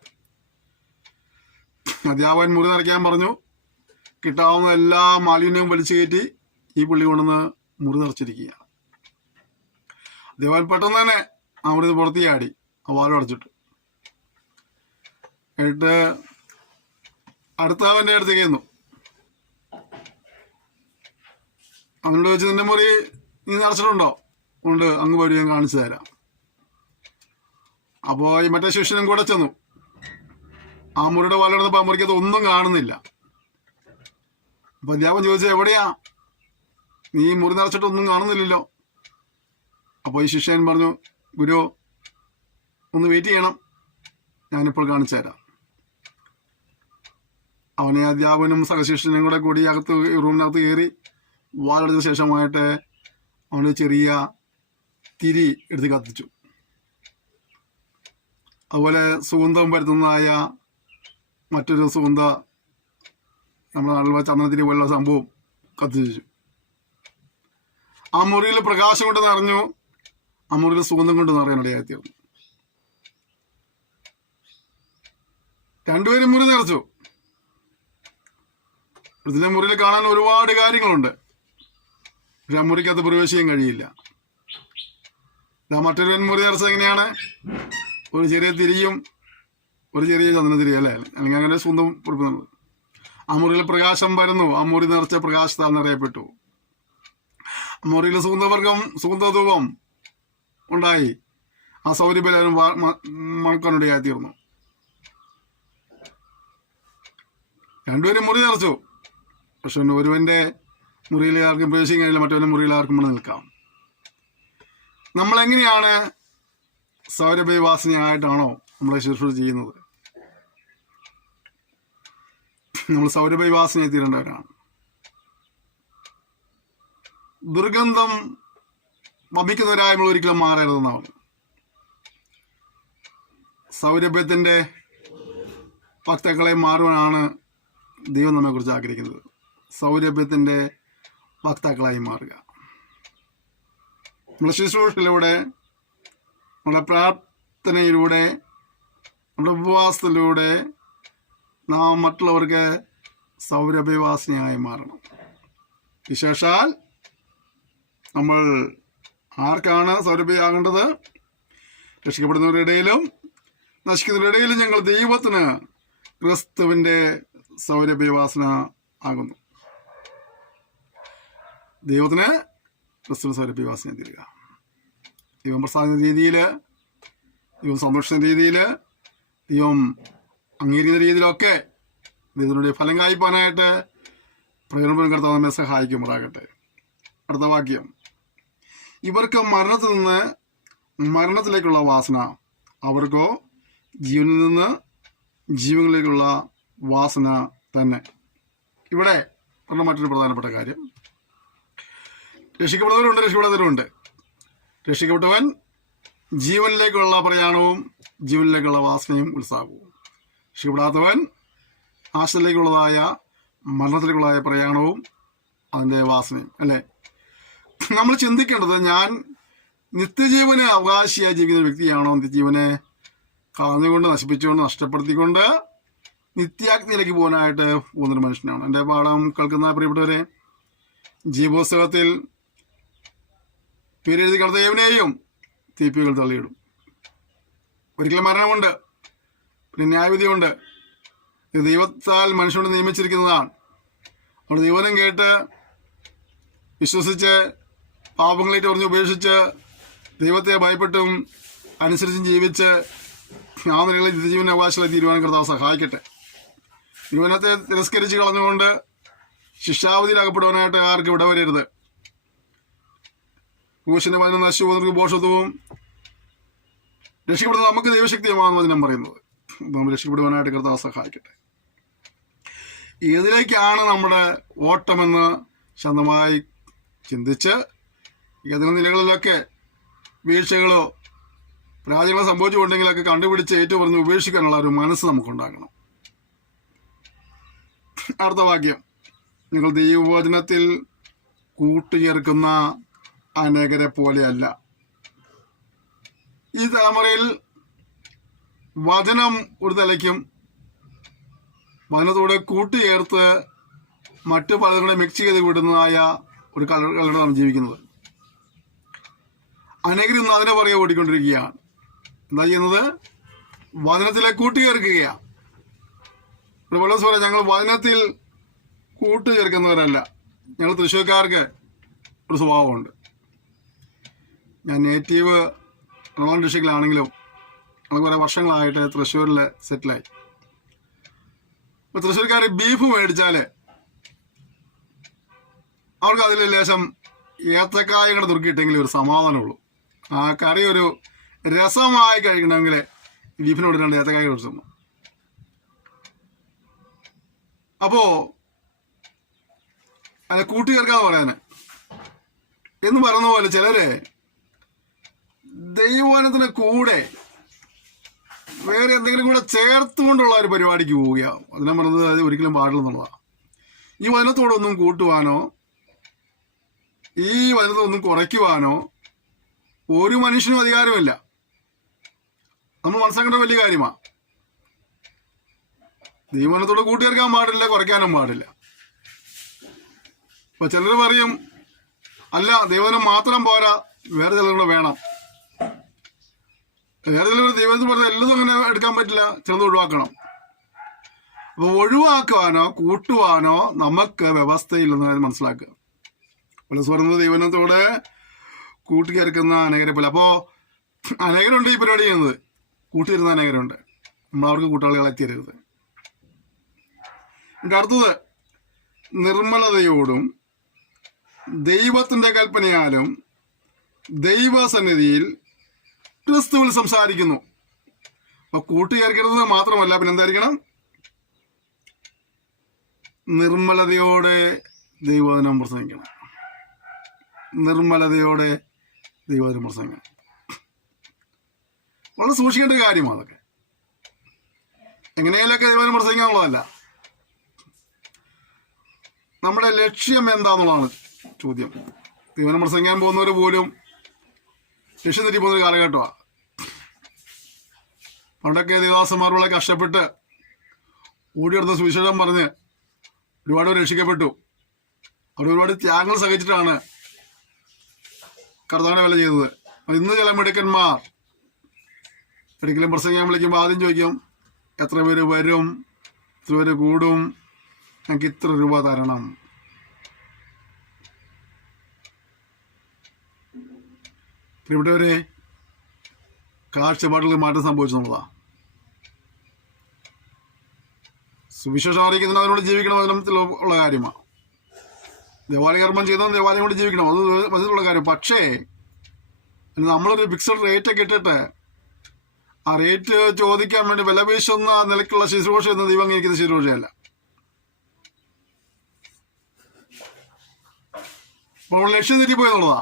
അധ്യാപകൻ മുറി നിറയ്ക്കാൻ പറഞ്ഞു. കിട്ടാവുന്ന എല്ലാ മാലിന്യവും വലിച്ചു കയറ്റി ഈ പുള്ളി കൊണ്ടുവന്ന് മുറി നിറച്ചിരിക്കുക. അധ്യാപകൻ പെട്ടെന്ന് തന്നെ ആ മുറി പുറത്ത് ചാടി ആ വാലും അടച്ചിട്ടു. എന്നിട്ട് അടുത്തവൻ്റെ അടുത്തേക്ക് ചെന്നു. അവനോട് ചോദിച്ചു, നിന്റെ മുറി നീ നിറച്ചിട്ടുണ്ടോ? ഉണ്ട്, അങ്ങ് വഴി ഞാൻ കാണിച്ചു തരാം. അപ്പോൾ ഈ മറ്റേ ശിഷ്യനും കൂടെ ചെന്നു. ആ മുറിയുടെ വാലെടുത്തപ്പോൾ ആ മുറിക്കകത്ത് ഒന്നും കാണുന്നില്ല. അപ്പൊ അധ്യാപകൻ ചോദിച്ചു, എവിടെയാ? നീ മുറി നിറച്ചിട്ടൊന്നും കാണുന്നില്ലല്ലോ. അപ്പോൾ ഈ ശിഷ്യൻ പറഞ്ഞു, ഗുരു ഒന്ന് വെയിറ്റ് ചെയ്യണം, ഞാനിപ്പോൾ കാണിച്ചു തരാം. അവനെ അധ്യാപകനും സഹശിഷ്യനും കൂടി റൂമിനകത്ത് കയറി വാലെടുത്ത ശേഷമായിട്ട് അവന് ചെറിയ തിരി എടുത്ത് കത്തിച്ചു. അതുപോലെ സുഗന്ധം പരത്തുന്നതായ മറ്റൊരു നമ്മുടെ നാട്ടിൽ ചന്ദനത്തിരി പോലുള്ള സംഭവം കത്തിച്ചു. ആ മുറിയിൽ പ്രകാശം കൊണ്ട് നിറഞ്ഞു, ആ മുറിയിൽ സുഗന്ധം കൊണ്ട് നിറയാനിടയായിത്തീർന്നു. 2 പേരും മുറി നിറച്ചു. ഇതിന്റെ മുറിയിൽ കാണാൻ ഒരുപാട് കാര്യങ്ങളുണ്ട്, പക്ഷെ ആ മുറിക്കകത്ത് പ്രവേശിക്കാൻ കഴിയില്ല. മറ്റൊരു മുറി നിറച്ചത് എങ്ങനെയാണ്? ഒരു ചെറിയ തിരിയും ഒരു ചെറിയ ചന്ദനത്തിരി, അല്ലേ? അല്ലെങ്കിൽ അങ്ങനെ സ്വന്തം പൊറുപ്പുന്നുണ്ട്. ആ മുറിയിൽ പ്രകാശം പരന്നു. ആ മുറി നിറച്ച പ്രകാശത്താൽ നിറയപ്പെട്ടു. മുറിയിൽ സുഗന്ധധൂപം ഉണ്ടായി. ആ സൗരഭ്യം മണക്കാനിടയായിത്തീർന്നു. 2 പേരും മുറി നിറച്ചു. പക്ഷെ ഒരുവന്റെ മുറിയിൽ ആർക്കും പ്രവേശിക്കാൻ കഴിയില്ല, മറ്റവന്റെ മുറിയിൽ ആർക്കും നിൽക്കാം. നമ്മളെങ്ങനെയാണ് സൗരഭ്യവാസനയായിട്ടാണോ നമ്മളെ ശുശ്രൂഷ ചെയ്യുന്നത്? നമ്മൾ സൗരഭ്യവാസനയായി തീരേണ്ടവരാണ്. ദുർഗന്ധം വമിക്കുന്നവരായ നമ്മൾ ഒരിക്കലും മാറരുതെന്നാണ്. സൗരഭ്യത്തിന്റെ വക്താക്കളെ മാറുവാനാണ് ദൈവം നമ്മെക്കുറിച്ച് ആഗ്രഹിക്കുന്നത്. സൗരഭ്യത്തിന്റെ വക്താക്കളായി മാറുക. നമ്മുടെ ശുശ്രൂഷയിലൂടെ, നമ്മുടെ പ്രാർത്ഥനയിലൂടെ, നമ്മുടെ ഉപവാസത്തിലൂടെ നാം മറ്റുള്ളവർക്ക് സൗരഭ്യവാസനയായി മാറണം. വിശേഷാൽ നമ്മൾ ആർക്കാണ് സൗരഭ്യമാകേണ്ടത്? രക്ഷിക്കപ്പെടുന്നവരുടെ ഇടയിലും നശിക്കുന്നവരുടെ ഇടയിലും ഞങ്ങൾ ദൈവത്തിന് ക്രിസ്തുവിൻ്റെ സൗരഭ്യവാസന ആകുന്നു. ദൈവത്തിന് ക്രിസ്തുവിന് സ്വരൂപിക്കുക, സ്നേഹം തരിക. ദൈവം പ്രസാദിക്കുന്ന രീതിയിൽ, ദൈവം സന്തോഷിക്കുന്ന രീതിയിൽ, ദൈവം അംഗീകരിക്കുന്ന രീതിയിലൊക്കെ ദൈവത്തിനുடைய ഫലം കായ്പാനായിട്ട് പ്രയോജനപ്പെടുന്ന കർത്താവ് നമ്മെ സഹായിക്കുമാറാകട്ടെ. അടുത്ത വാക്യം, ഇവർക്ക് മരണത്തിൽ നിന്ന് മരണത്തിലേക്കുള്ള വാസന, അവർക്കോ ജീവനിൽ നിന്ന് ജീവനിലേക്കുള്ള വാസന തന്നെ. ഇവിടെ പറഞ്ഞ മറ്റൊരു പ്രധാനപ്പെട്ട കാര്യം, രക്ഷിക്കപ്പെടുന്നവരുണ്ട്, രക്ഷിക്കപ്പെടാത്തവരുണ്ട്. രക്ഷിക്കപ്പെട്ടവൻ ജീവനിലേക്കുള്ള പ്രയാണവും ജീവനിലേക്കുള്ള വാസനയും ഉത്സാഹവും, രക്ഷിക്കപ്പെടാത്തവൻ നാശത്തിലേക്കുള്ളതായ മരണത്തിലേക്കുള്ളതായ പ്രയാണവും അതിൻ്റെ വാസനയും. അല്ലേ? നമ്മൾ ചിന്തിക്കേണ്ടത്, ഞാൻ നിത്യജീവന് അവകാശിയായി ജീവിക്കുന്ന വ്യക്തിയാണോ, നിത്യജീവനെ കളഞ്ഞുകൊണ്ട് നശിപ്പിച്ചുകൊണ്ട് നഷ്ടപ്പെടുത്തിക്കൊണ്ട് നിത്യാഗ്നിയിലേക്ക് പോകാനായിട്ട് പോകുന്നൊരു മനുഷ്യനാണ്? എൻ്റെ പാഠം കേൾക്കുന്ന പ്രിയപ്പെട്ടവരെ, ജീവോത്സവത്തിൽ പേരെഴുതി കിടന്ന ഏവനെയും തീപ്പികൾ തള്ളിയിടും. ഒരിക്കലും മരണമുണ്ട്, പിന്നെ ന്യായവിധിയുണ്ട്. ഇത് ദൈവത്താൽ മനുഷ്യനോട് നിയമിച്ചിരിക്കുന്നതാണ്. അവിടെ ദൈവനം കേട്ട് വിശ്വസിച്ച് പാപങ്ങളേറ്റ് പറഞ്ഞ് ഉപേക്ഷിച്ച് ദൈവത്തെ ഭയപ്പെട്ടും അനുസരിച്ചും ജീവിച്ച് ആ നിലകളിൽ നിത്യജീവന അവകാശങ്ങളെ തീരുമാനം കർത്താവ് സഹായിക്കട്ടെ. ജീവനത്തെ തിരസ്കരിച്ച് കളഞ്ഞുകൊണ്ട് ശിക്ഷാവധിയിൽ അകപ്പെടുവാനായിട്ട് ആർക്കും ഇടവരരുത്. ക്രൂശിന്റെ മരണം നശിച്ചു ബോഷത്വവും രക്ഷപ്പെടുന്നത് നമുക്ക് ദൈവശക്തിയുമാണെന്ന് വചനം പറയുന്നത്. നമ്മൾ രക്ഷപ്പെടുവാനായിട്ട് കർത്താവ് സഹായിക്കട്ടെ. ഏതിലേക്കാണ് നമ്മുടെ ഓട്ടമെന്ന് ശാന്തമായി ചിന്തിച്ച് ഏതെങ്കിലും നിലകളിലൊക്കെ വീഴ്ചകളോ പരാജയങ്ങളോ സംഭവിച്ചുകൊണ്ടെങ്കിലൊക്കെ കണ്ടുപിടിച്ച് ഏറ്റുപറഞ്ഞ് ഉപേക്ഷിക്കാനുള്ള ഒരു മനസ്സ് നമുക്കുണ്ടാകണം. അടുത്ത വാക്യം, നിങ്ങൾ ദൈവവചനത്തിൽ കൂട്ടുചേർക്കുന്ന അനേകരെ പോലെയല്ല. ഈ തലമുറയിൽ വചനം ഒരു തലയ്ക്കും വചനത്തോടെ കൂട്ടുചേർത്ത് മറ്റു പലരുടെ മിക്സ് ചെയ്ത് വിടുന്നതായ ഒരു കാലഘട്ടം നാം ജീവിക്കുന്നത്. അനേകരും അതിനെ പുറകെ ഓടിക്കൊണ്ടിരിക്കുകയാണ്. എന്താ ചെയ്യുന്നത്? വചനത്തിലെ കൂട്ടുചേർക്കുകയാണ്. പൗലോസ് പറയാം, ഞങ്ങൾ വചനത്തിൽ കൂട്ടുചേർക്കുന്നവരല്ല. ഞങ്ങൾ തൃശ്ശൂർക്കാർക്ക് ഒരു സ്വഭാവമുണ്ട്. ഞാൻ നേറ്റീവ് എറണാകുളം ഡിസ്ട്രിക്റ്റിലാണെങ്കിലും ഞങ്ങൾ കുറേ വർഷങ്ങളായിട്ട് തൃശ്ശൂരിൽ സെറ്റിലായി. ഇപ്പോൾ തൃശ്ശൂർക്കാർ ബീഫ് മേടിച്ചാൽ അവർക്ക് അതിൽ ലേശം ഏത്തക്കായ കൂടെ തുറക്കിയിട്ടെങ്കിൽ ഒരു സമാധാനമുള്ളൂ. ആ കറി ഒരു രസമായി കഴിക്കണമെങ്കിൽ ബീഫിനോട് 2 ഏത്തക്കായ കുറിച്ചു. അപ്പോൾ അതിനെ കൂട്ടിച്ചേർക്കാന്ന് പറയാന് എന്ന് പറയുന്ന പോലെ ചിലര് ദൈവവചനത്തിന് കൂടെ വേറെ എന്തെങ്കിലും കൂടെ ചേർത്തുകൊണ്ടുള്ള ഒരു പരിപാടിക്ക് പോവുകയാവും. അതിനെ പറഞ്ഞത് അത് ഒരിക്കലും പാടില്ലെന്നുള്ളതാണ്. ഈ വചനത്തോടൊന്നും കൂട്ടുവാനോ ഈ വചനത്തൊന്നും കുറയ്ക്കുവാനോ ഒരു മനുഷ്യനും അധികാരമില്ല. നമ്മൾ മനസ്സിലാക്കേണ്ട വലിയ കാര്യമാണ്. ദൈവവചനത്തോട് കൂട്ടിയേർക്കാൻ പാടില്ല, കുറയ്ക്കാനും പാടില്ല. അപ്പൊ ചിലർ പറയും, അല്ല ദൈവവചനം മാത്രം പോരാ, വേറെ ചിലരും കൂടെ വേണം. വേറെ ചിലർ ദൈവത്തിൽ പറഞ്ഞാൽ എല്ലാം അങ്ങനെ എടുക്കാൻ പറ്റില്ല, ചിലത് ഒഴിവാക്കണം. അപ്പൊ ഒഴിവാക്കുവാനോ കൂട്ടുവാനോ നമുക്ക് വ്യവസ്ഥയില്ലെന്ന് മനസ്സിലാക്കുക. പല പറയുന്നത് ദൈവനത്തോടെ കൂട്ടിച്ചേർക്കുന്ന അനേകരെ പോലെ. അപ്പോൾ അനേകരുണ്ട് ഈ പരിപാടി ചെയ്യുന്നത്, കൂട്ടിയിരുന്ന അനേകരുണ്ട്. നമ്മളവർക്ക് കൂട്ടാളികളെ എത്തിയരുത്. എൻ്റെ അടുത്തത്, നിർമ്മലതയോടും ദൈവത്തിൻ്റെ കൽപ്പനയാലും ദൈവസന്നിധിയിൽ ക്രിസ്തുവിൽ സംസാരിക്കുന്നു. അപ്പോൾ കൂട്ടുചേർക്കരുത് മാത്രമല്ല, പിന്നെ എന്തായിരിക്കണം? നിർമ്മലതയോടെ ദൈവവചനം പ്രസംഗിക്കണം. നിർമ്മലതയോടെ ദൈവവചനം പ്രസംഗിക്കണം. വളരെ സൂക്ഷിക്കേണ്ട കാര്യമാണ് അതൊക്കെ. എങ്ങനെയൊക്കെ ദൈവവചനം പ്രസംഗിക്കാനുള്ളതല്ല. നമ്മുടെ ലക്ഷ്യം എന്താണെന്നുള്ളതാണ് ചോദ്യം. ദൈവവചനം പ്രസംഗിക്കാൻ പോകുന്നവർ പോലും ലക്ഷ്യം തെറ്റി പോകുന്നൊരു കാലഘട്ടമാണ്. പണ്ടൊക്കെ ദേവദാസന്മാർ വളരെ കഷ്ടപ്പെട്ട് ഓടിയെടുത്ത സുവിശേഷം പറഞ്ഞ് ഒരുപാട് രക്ഷിക്കപ്പെട്ടു. അവിടെ ഒരുപാട് ത്യാഗങ്ങൾ സഹിച്ചിട്ടാണ് കർത്താവിനെ വില ചെയ്തത്. ഇന്ന് ചില മിടുക്കന്മാർ ഒരിക്കലും പ്രസംഗം വിളിക്കുമ്പോൾ ആദ്യം ചോദിക്കും, എത്ര പേര് വരും, എത്ര പേര് കൂടും, ഞങ്ങൾക്ക് ഇത്ര രൂപ തരണം. പ്രിയപ്പെട്ടവരെ, കാഴ്ചപ്പാടിൽ മാറ്റം സംഭവിച്ചു എന്നുള്ളതാണ്. സുവിശേഷം അറിയിക്കുന്നതിന് അതിനോട് ജീവിക്കണം, അതിനുള്ള കാര്യമാണ്. ദേവാലയ കർമ്മം ചെയ്തവൻ ദേവാലയം കൊണ്ട് ജീവിക്കണം, അത് അതിനുള്ള കാര്യം. പക്ഷേ നമ്മളൊരു ഫിക്സഡ് റേറ്റൊക്കെ ഇട്ടിട്ട് ആ റേറ്റ് ചോദിക്കാൻ വേണ്ടി വില വീശുന്ന നിലയ്ക്കുള്ള ശുശ്രൂഷ എന്ന ദൈവം അംഗീകരിക്കുന്ന ശുശ്രൂഷയല്ല. അപ്പോൾ ലക്ഷ്യം തെറ്റിപ്പോയെന്നുള്ളതാ.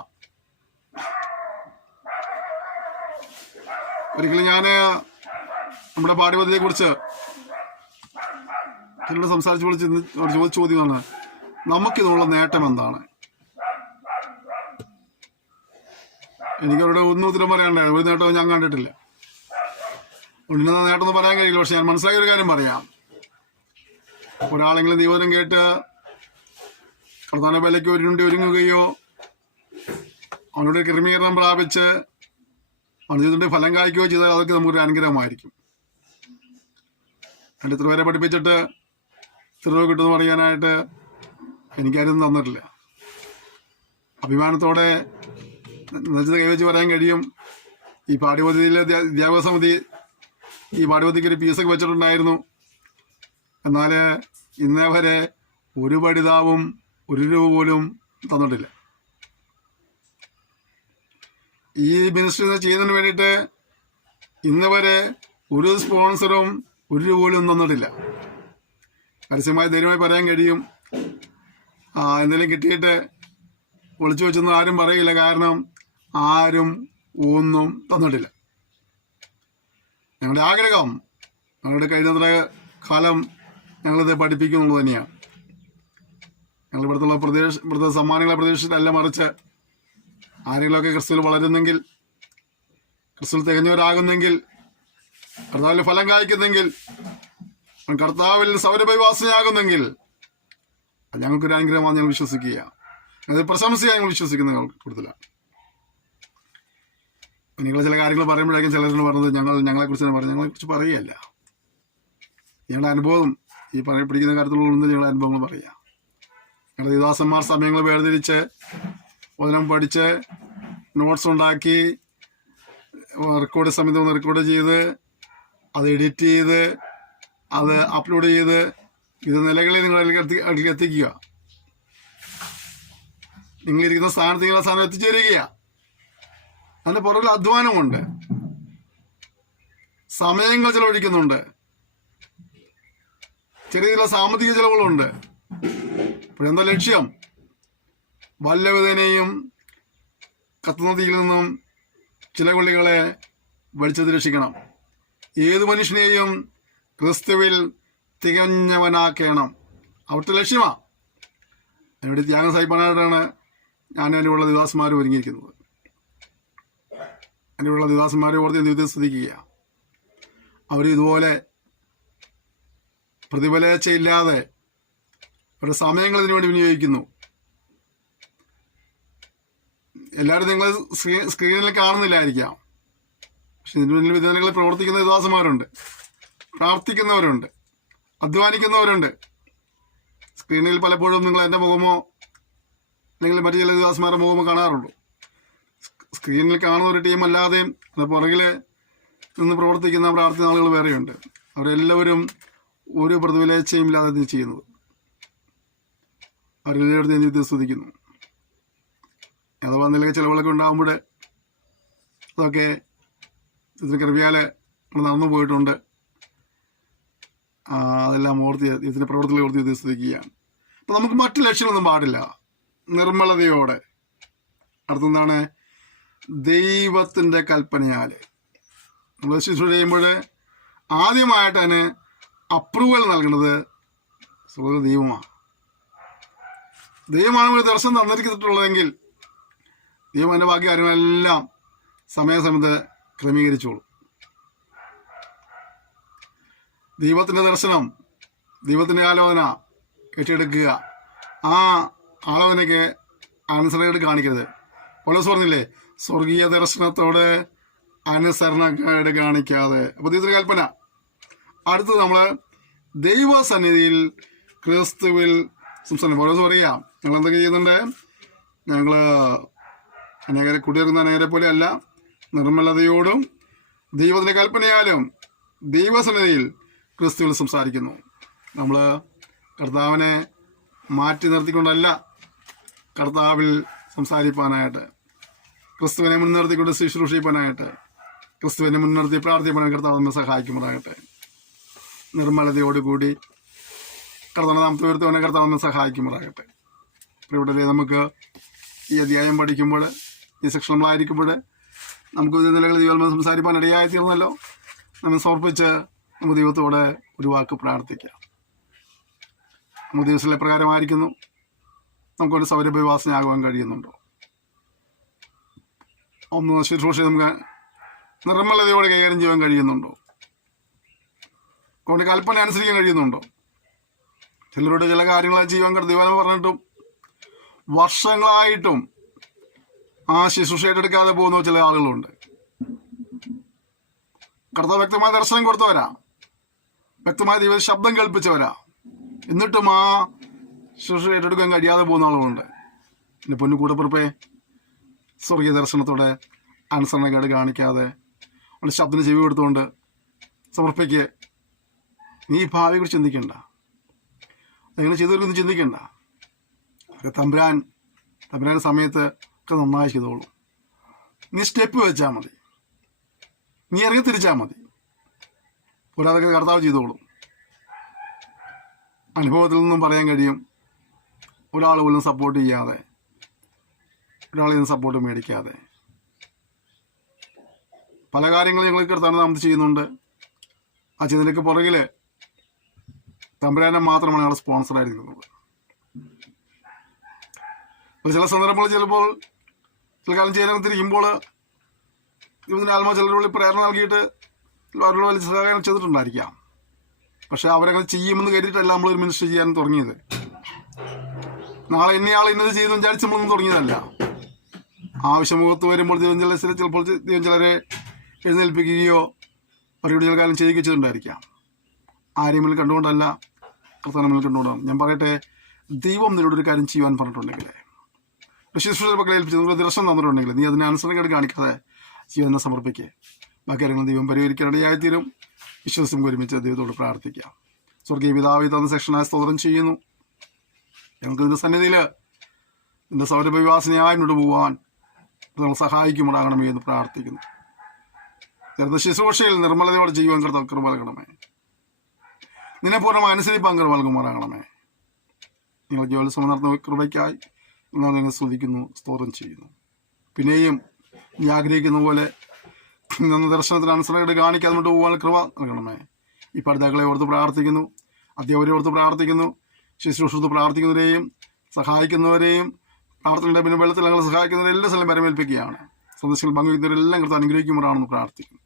ഒരിക്കലും ഞാൻ നമ്മുടെ പാഠ്യപദ്ധതിയെ കുറിച്ച് സംസാരിച്ച് ചോദിച്ച ചോദ്യമാണ്, നമുക്കിതുള്ള നേട്ടം എന്താണ്? എനിക്കവരുടെ ഒന്നും ഉത്തരം പറയാനുണ്ടായിരുന്നു. ഒരു നേട്ടവും ഞാൻ കണ്ടിട്ടില്ല. ഉന്നത നേട്ടമൊന്നും പറയാൻ കഴിയില്ല. പക്ഷെ ഞാൻ മനസ്സിലാക്കിയ ഒരു കാര്യം പറയാം. ഒരാളെങ്കിലും ദൈവം കേട്ട് പ്രധാന വിലയ്ക്ക് ഒരുങ്ങുകയോ അവനോട് ക്രമീകരണം പ്രാപിച്ച് അവൻ ജീവിതത്തിന്റെ ഫലം കായ്ക്കുകയോ ചെയ്താൽ അതൊക്കെ നമുക്കൊരു അനുഗ്രഹമായിരിക്കും. എൻ്റെ ഇത്ര പേരെ പഠിപ്പിച്ചിട്ട് ഇത്ര രൂപ കിട്ടുമെന്ന് പറയാനായിട്ട് എനിക്കാരും തന്നിട്ടില്ല. അഭിമാനത്തോടെ നെഞ്ചത് കൈവച്ച് പറയാൻ കഴിയും, ഈ പാഠ്യപദ്ധതിയിലെ അധ്യാപക സമിതി ഈ പാഠ്യപദ്ധതിക്ക് ഒരു ഫീസൊക്കെ വെച്ചിട്ടുണ്ടായിരുന്നു. എന്നാൽ ഇന്നേ വരെ ഒരു പഠിതാവും ഒരു രൂപ പോലും തന്നിട്ടില്ല. ഈ മിനിസ്ട്രി ചെയ്യുന്നതിന് വേണ്ടിയിട്ട് ഇന്ന് വരെ ഒരു സ്പോൺസറും ഒരു രൂപ പോലും തന്നിട്ടില്ല. പരസ്യമായി ധൈര്യമായി പറയാൻ കഴിയും, എന്തെങ്കിലും കിട്ടിയിട്ട് ഒളിച്ചു വെച്ചൊന്നും ആരും പറയില്ല. കാരണം ആരും ഒന്നും തന്നിട്ടില്ല. ഞങ്ങളുടെ ആഗ്രഹം ഞങ്ങളുടെ കഴിഞ്ഞത്ര കാലം ഞങ്ങളിത് പഠിപ്പിക്കും എന്നുള്ളത് തന്നെയാണ്. ഞങ്ങൾ ഇവിടുത്തെ സമ്മാനങ്ങളെ പ്രതീക്ഷിച്ചിട്ടല്ല, മറിച്ച് ആരെങ്കിലുമൊക്കെ ക്രിസ്തുവിൽ വളരുന്നെങ്കിൽ, ക്രിസ്തുവിൽ തികഞ്ഞവരാകുന്നെങ്കിൽ, കർത്താവിൽ ഫലം കായ്ക്കുന്നെങ്കിൽ, കർത്താവിൽ സൗരഭൈവാസനയാകുന്നെങ്കിൽ അത് ഞങ്ങൾക്കൊരു അനുഗ്രഹമാണ് ഞങ്ങൾ വിശ്വസിക്കുക. അത് പ്രശംസയാണ് ഞങ്ങൾ വിശ്വസിക്കുന്ന കൂടുതലാണ്. നിങ്ങൾ ചില കാര്യങ്ങൾ പറയുമ്പോഴേക്കും ചിലരോട് പറഞ്ഞത് ഞങ്ങളെക്കുറിച്ച് തന്നെ പറഞ്ഞു. ഞങ്ങളെക്കുറിച്ച് പറയുകയല്ല, ഞങ്ങളുടെ അനുഭവം ഈ പഠിക്കുന്ന കാര്യത്തിലുള്ള ഞങ്ങളുടെ അനുഭവങ്ങൾ പറയുക. ഞങ്ങളുടെ ദേവദാസന്മാർ സമയങ്ങൾ വേർതിരിച്ച് വചനം പഠിച്ച് നോട്ട്സ് ഉണ്ടാക്കി റെക്കോർഡ് ചെയ്ത് അത് എഡിറ്റ് ചെയ്ത് അത് അപ്ലോഡ് ചെയ്ത് ഇത് നിലകളിൽ നിങ്ങൾ എത്തിക്കുക. നിങ്ങളിരിക്കുന്ന സ്ഥാനത്ത് നിങ്ങളുടെ സ്ഥാനം എത്തിച്ചേരുക. അതിൻ്റെ പുറകിൽ അധ്വാനമുണ്ട്, സമയങ്ങൾ ചെലവഴിക്കുന്നുണ്ട്, ചെറിയ ചില സാമ്പത്തിക ചെലവുകളുണ്ട്. ഇപ്പോഴെന്താ ലക്ഷ്യം? വല്ലവിധനെയും കത്തുന്ന തീയിൽ നിന്നും ചില കൊള്ളികളെ വലിച്ചത് രക്ഷിക്കണം. ഏതു മനുഷ്യനെയും ക്രിസ്തുവിൽ തികഞ്ഞവനാക്കണം. അവിടുത്തെ ലക്ഷ്യമാണ്. അതിനുവേണ്ടി ത്യാഗം സഹിപ്പാനായിട്ടാണ് ഞാൻ എൻ്റെ ഉള്ള ദിവാസന്മാർ ഒരുങ്ങിയിരിക്കുന്നത്. എൻ്റെ ഉള്ള ദിവാസന്മാരെ ഓർത്ത് ദൈവത്തെ സ്തുതിക്കുക. അവർ ഇതുപോലെ പ്രതിഫലേച്ഛയില്ലാതെ അവരുടെ സമയങ്ങൾ ഇതിനു വേണ്ടി വിനിയോഗിക്കുന്നു. എല്ലാവരും നിങ്ങൾ സ്ക്രീനിൽ കാണുന്നില്ലായിരിക്കാം, പക്ഷെ ഇതിനു വേണ്ടി വിദ്യാലയങ്ങളിൽ പ്രവർത്തിക്കുന്ന ദിവാസന്മാരുണ്ട്, പ്രാർത്ഥിക്കുന്നവരുണ്ട്, അധ്വാനിക്കുന്നവരുണ്ട്. സ്ക്രീനിൽ പലപ്പോഴും നിങ്ങൾ എൻ്റെ മുഖമോ അല്ലെങ്കിൽ മറ്റു ചില ദിവാസന്മാരുടെ മുഖമോ കാണാറുള്ളൂ. സ്ക്രീനിൽ കാണുന്ന ഒരു ടീം അല്ലാതെയും പുറകിൽ നിന്ന് പ്രവർത്തിക്കുന്ന പ്രാർത്ഥിക്കുന്ന ആളുകൾ വേറെയുണ്ട്. അവരെല്ലാവരും ഒരു പ്രതിഫലേച്ഛയും ഇല്ലാതെ ഇത് ചെയ്യുന്നത്. അവരെല്ലാവരും ദൈവത്തെ സ്തുതിക്കുന്നു. അഥവാ എന്തെങ്കിലും ചിലവുകളൊക്കെ ഉണ്ടാകുമ്പോൾ അതൊക്കെ ഇതിന് കൃപയാലെ നടന്നു പോയിട്ടുണ്ട്. അതെല്ലാം ഓർത്തി ഇതിൻ്റെ പ്രവർത്തനങ്ങൾ ഓർത്തി ഇത് സ്തുതിക്കുകയാണ്. അപ്പം നമുക്ക് മറ്റു ലക്ഷ്യങ്ങളൊന്നും പാടില്ല. നിർമ്മലതയോടെ അടുത്തെന്താണ്? ദൈവത്തിൻ്റെ കൽപ്പനയാൽ നമ്മൾ ശുശ്രൂഷ ചെയ്യുമ്പോൾ ആദ്യമായിട്ട് അതിന് അപ്രൂവൽ നൽകുന്നത് ദൈവമാണ്. ദൈവമാണ് ഒരു ദർശനം തന്നിരിക്കുന്നുള്ളതെങ്കിൽ ദൈവം എൻ്റെ ബാക്കി കാര്യങ്ങളെല്ലാം സമയാസമയത്ത് ക്രമീകരിച്ചോളൂ. ദൈവത്തിൻ്റെ ദർശനം, ദൈവത്തിൻ്റെ ആലോചന കെട്ടിയെടുക്കുക. ആ ആലോചനയ്ക്ക് അനുസരണക്കേട് കാണിക്കരുത്. പൗലോസ് പറഞ്ഞില്ലേ, സ്വർഗീയ ദർശനത്തോട് അനുസരണക്കേട് കാണിക്കാതെ. അപ്പോൾ ദൈവത്തിൻ്റെ കൽപ്പന. അടുത്തത് നമ്മൾ ദൈവസന്നിധിയിൽ ക്രിസ്തുവിൽ സംസാരിക്കും. പൗലോസ് പറയാം, ഞങ്ങൾ എന്തൊക്കെ ചെയ്യുന്നുണ്ട്? ഞങ്ങൾ അനേകരെ കുടിയേറുന്ന അനേകരെ പോലെയല്ല, നിർമ്മലതയോടും ദൈവത്തിൻ്റെ കൽപ്പനയാലും ദൈവസന്നിധിയിൽ ക്രിസ്തുവിൽ സംസാരിക്കുന്നു. നമ്മൾ കർത്താവിനെ മാറ്റി നിർത്തിക്കൊണ്ടല്ല കർത്താവിൽ സംസാരിപ്പാനായിട്ട്, ക്രിസ്തുവിനെ മുൻനിർത്തിക്കൊണ്ട് ശുശ്രൂഷിപ്പാനായിട്ട്, ക്രിസ്തുവിനെ മുൻനിർത്തി പ്രാർത്ഥിപ്പാനായിട്ട് കർത്താവ് നമ്മെ സഹായിക്കുമാറാകട്ടെ. നിർമ്മലതയോടുകൂടി കർത്താവിനെ നാം തീർത്തുകൊണ്ട് കർത്താവ് നമ്മെ സഹായിക്കുമാറാകട്ടെ. ഇവിടെ നമുക്ക് ഈ അധ്യായം പഠിക്കുമ്പോൾ, ഈ സെക്ഷൻ നമ്മളായിരിക്കുമ്പോൾ നമുക്ക് വിവിധ നിലകളിൽ ദൈവം സംസാരിപ്പാൻ ഇടയായി തീർന്നല്ലോ. നമ്മൾ സമർപ്പിച്ച് നമുക്ക് ദൈവത്തോടെ ഒരു വാക്ക് പ്രാർത്ഥിക്കാം. നമുക്ക് ദിവസത്തിലെ പ്രകാരമായിരിക്കുന്നു. നമുക്കൊരു സൗരഭ്യവാസനയാകുവാൻ കഴിയുന്നുണ്ടോ? ഒന്ന് ശുശ്രൂഷ നമുക്ക് നിർമ്മലതയോടെ കൈകാര്യം ചെയ്യാൻ കഴിയുന്നുണ്ടോ? കൊണ്ട് കൽപ്പന അനുസരിക്കാൻ കഴിയുന്നുണ്ടോ? ചിലരോട് ചില കാര്യങ്ങൾ ചെയ്യാൻ ദൈവം പറഞ്ഞിട്ടും വർഷങ്ങളായിട്ടും ആ ശുശ്രൂഷ ഏറ്റെടുക്കാതെ പോകുന്ന ചില ആളുകളുണ്ട്. കർത്താവ് വ്യക്തമായ ദർശനം കൊടുത്തവരാ, വ്യക്തമായ ദൈവ ശബ്ദം കേൾപ്പിച്ചവരാ, എന്നിട്ടും ആ ശുശ്രൂഷ ഏറ്റെടുക്കാൻ കഴിയാതെ പോകുന്ന ആളുകളുണ്ട്. എൻ്റെ പൊന്നു കൂടപ്പുറപ്പേ, സ്വർഗീയ ദർശനത്തോടെ അനുസരണക്കേട് കാണിക്കാതെ അവൻ്റെ ശബ്ദത്തിന് ചെവി കൊടുത്തുകൊണ്ട് സമർപ്പിക്ക്. നീ ഭാവിയെക്കുറിച്ച് ചിന്തിക്കണ്ട, അങ്ങനെ ചെയ്തവർക്കൊന്നും ചിന്തിക്കണ്ട. തമ്പുരാൻ്റെ സമയത്ത് ഒക്കെ നന്നായി ചെയ്തോളൂ. നീ സ്റ്റെപ്പ് വെച്ചാൽ മതി, നീ ഇറങ്ങി തിരിച്ചാൽ മതി. ഒരാളൊക്കെ കർത്താവ് ചെയ്തോളും. അനുഭവത്തിൽ നിന്നും പറയാൻ കഴിയും. ഒരാൾ പോലും സപ്പോർട്ട് ചെയ്യാതെ, ഒരാളിൽ നിന്ന് സപ്പോർട്ട് മേടിക്കാതെ പല കാര്യങ്ങളും ഞങ്ങൾ കർത്താവ് നാം ചെയ്യുന്നുണ്ട്. ആ ചെയ്തതിനൊക്കെ പുറകിൽ തമ്പുരാനെ മാത്രമാണ് ഞങ്ങൾ സ്പോൺസറായിരിക്കുന്നത്. ചില സന്ദർഭങ്ങളിൽ ചിലപ്പോൾ ചില കാലം ചെയ്യാൻ തിരിക്കുമ്പോൾ ദൈവത്തിൻ്റെ ആത്മാവ് ചിലരോട് പ്രേരണ നൽകിയിട്ട് അവരോട് വലിയ സഹായം ചെയ്തിട്ടുണ്ടായിരിക്കാം. പക്ഷെ അവരങ്ങനെ ചെയ്യുമെന്ന് കരുതിയിട്ടല്ല നമ്മളൊരു മിനിസ്റ്റർ ചെയ്യാൻ തുടങ്ങിയത്. നാളെ ഇന്നയാൾ ഇന്നത് ചെയ്തെന്ന് വിചാരിച്ച് നമ്മളൊന്നും തുടങ്ങിയതല്ല. ആവശ്യമുഖത്ത് വരുമ്പോൾ ചിലപ്പോൾ ദൈവം ചിലരെ എഴുന്നേൽപ്പിക്കുകയോ അവരോട് ചില കാലം ചെയ്യുകയോ ചെയ്തിട്ടുണ്ടായിരിക്കാം. ആരെയും മുന്നിൽ കണ്ടുകൊണ്ടല്ല, കർത്താവിനെ മുന്നിൽ കണ്ടുകൊണ്ടാണ്. ഞാൻ പറയട്ടെ, ദൈവം നിന്നോടൊരു കാര്യം ചെയ്യുവാൻ പറഞ്ഞിട്ടുണ്ടെങ്കിൽ, ശുശ്രൂഷ പക്കൽ ഏൽപ്പിച്ച് നിങ്ങൾക്ക് ദർശനം തന്നിട്ടുണ്ടെങ്കിൽ നീ അതിനെ അനുസരണക്കേട് കാണിക്കാതെ ജീവനെ സമർപ്പിക്കുക. ബാക്കി കാര്യങ്ങൾ ദൈവം പരിഹരിക്കാനിടയായിത്തീരും. വിശ്വസിച്ച് ഒരുമിച്ച് ദൈവത്തോട് പ്രാർത്ഥിക്കാം. സ്വർഗീയ പിതാവേ, തന്ന സെക്ഷനായി സ്തോത്രം ചെയ്യുന്നു. ഞങ്ങൾക്ക് നിന്റെ സന്നിധിയിൽ നിന്റെ സൗരഭ്യവാസനയായി മുന്നോട്ട് പോകാൻ നമ്മൾ സഹായിക്കുമാറാകണമേ എന്ന് പ്രാർത്ഥിക്കുന്നു. ചെറുത ശുശ്രൂഷയിൽ നിർമ്മലതയോടെ ചെയ്യുവാൻ കൃപ നൽകണമേ. നിന്നെ പൂർണ്ണമായി അനുസരിപ്പാൻ കൃപ നൽകുമാറാകണമേ. നിങ്ങൾ ജോലി സമർത്തുന്ന കൃപയ്ക്കായി നിങ്ങൾ സ്തുതിക്കുന്നു, സ്തോത്രം ചെയ്യുന്നു. പിന്നെയും നീ ആഗ്രഹിക്കുന്ന പോലെ നിന്ന് ദർശനത്തിന് അനുസരണയോട് കാണിക്കാതെ മുന്നോട്ട് പോകാൻ കൃപ നൽകണമേ. ഈ പഠിതാക്കളെ ഓർത്ത് പ്രാർത്ഥിക്കുന്നു, അധ്യാപകരെ ഓർത്ത് പ്രാർത്ഥിക്കുന്നു, ശുശ്രൂഷത്ത് പ്രാർത്ഥിക്കുന്നവരെയും സഹായിക്കുന്നവരെയും പ്രാർത്ഥനയുടെ പിന്നെ വെള്ളത്തിൽ ഞങ്ങൾ സഹായിക്കുന്നവരെ എല്ലാ സ്ഥലം വരമേൽപ്പിക്കുകയാണ്. സന്ദർശകൾ പങ്കുവയ്ക്കുന്നവരെല്ലാം കൃത്യം അനുഗ്രഹിക്കുമ്പോഴാണെന്ന് പ്രാർത്ഥിക്കുന്നു.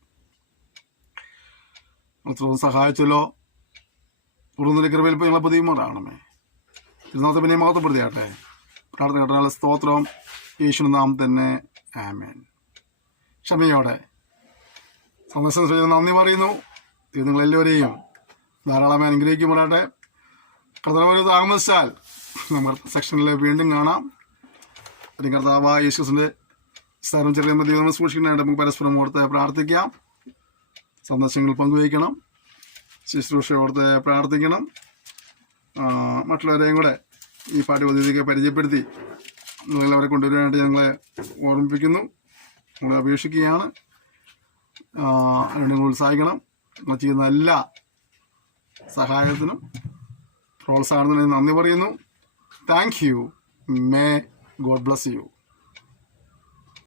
എത്രയും സഹായിച്ചല്ലോ, തുടർന്നിന്റെ കൃപയിൽപ്പ് ഞങ്ങളെ പതിയുമാറാണമേ. ഇരുന്നാമത്തെ പിന്നെ മഹത്വപ്പെടുത്തിയാട്ടെ. പ്രാർത്ഥന കേട്ടാൽ സ്തോത്രം യേശുവിൻ നാമത്തിൽ തന്നെ, ആമേൻ. ക്ഷമയോടെ സന്ദർശനം ചെയ്ത് നന്ദി പറയുന്നു. ഇത് നിങ്ങളെല്ലാവരെയും ധാരാളമായി അനുഗ്രഹിക്കുമ്പോഴാട്ടെ. കർത്താവ് താമസിച്ചാൽ നമ്മുടെ സെക്ഷനിൽ വീണ്ടും കാണാം. അല്ലെങ്കിൽ കർത്താവായ യേശുവിൻ്റെ സ്ഥലം ചെറിയ ദൈവം സൂക്ഷിക്കാനായിട്ട് നമുക്ക് പരസ്പരം ഓർത്ത് പ്രാർത്ഥിക്കാം. സന്ദർശനങ്ങൾ പങ്കുവയ്ക്കണം, ശുശ്രൂഷ ഓർത്ത് പ്രാർത്ഥിക്കണം. മറ്റുള്ളവരെയും കൂടെ ഈ പാഠ്യപദ്ധതിക്ക് പരിചയപ്പെടുത്തി നിങ്ങളെല്ലാവരെ കൊണ്ടുവരാനായിട്ട് ഞങ്ങളെ ഓർമ്മിപ്പിക്കുന്നു, ഞങ്ങളെ അപേക്ഷിക്കുകയാണ്. അതിനുവേണ്ടി നിങ്ങൾ ഉത്സാഹിക്കണം. നിങ്ങൾ ചെയ്യുന്ന എല്ലാ സഹായത്തിനും പ്രോത്സാഹനത്തിനും നന്ദി പറയുന്നു. Thank you. May God bless you.